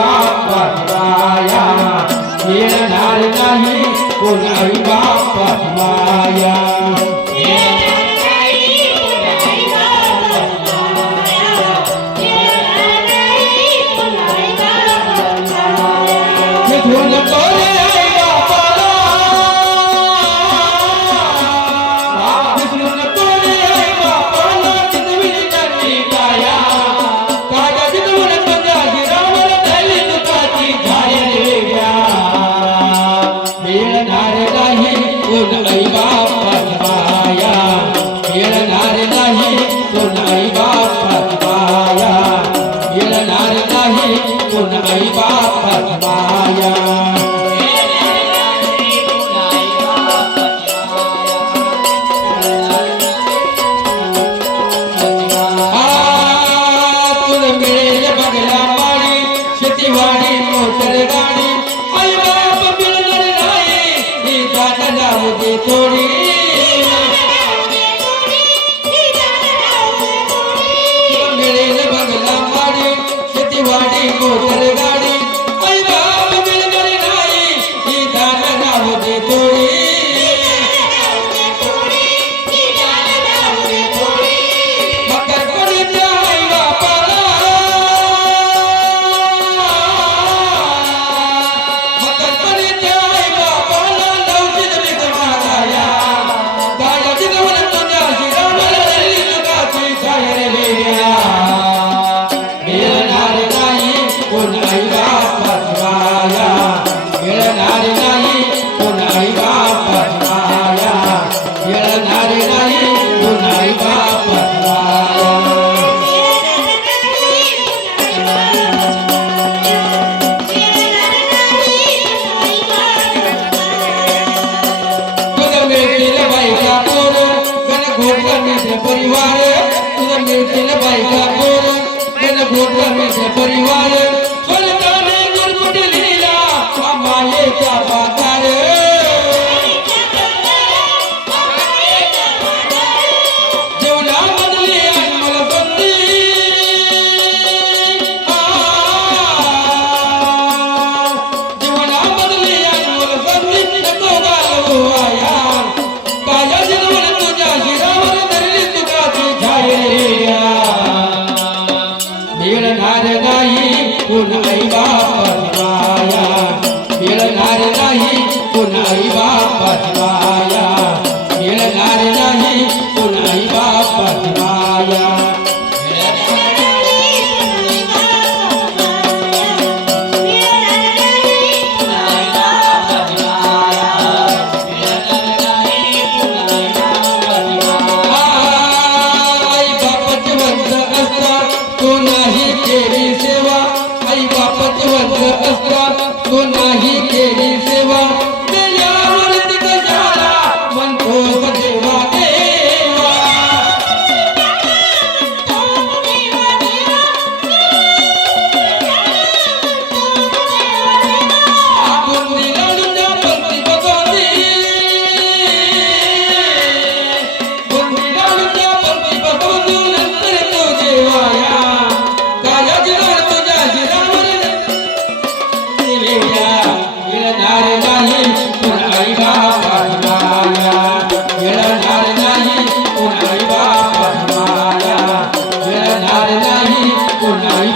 बाप माया ये नार नहीं कोई बाप माया। परिवार तुझं मिळतील बायका पोर त्यानं गोट परिवार. स्वर्गाने गुरकुट लिहिला मायेचा कोणाई बापा तेरी सेवा. आई बापत वर्ग असता तो नाही तेरी 不好意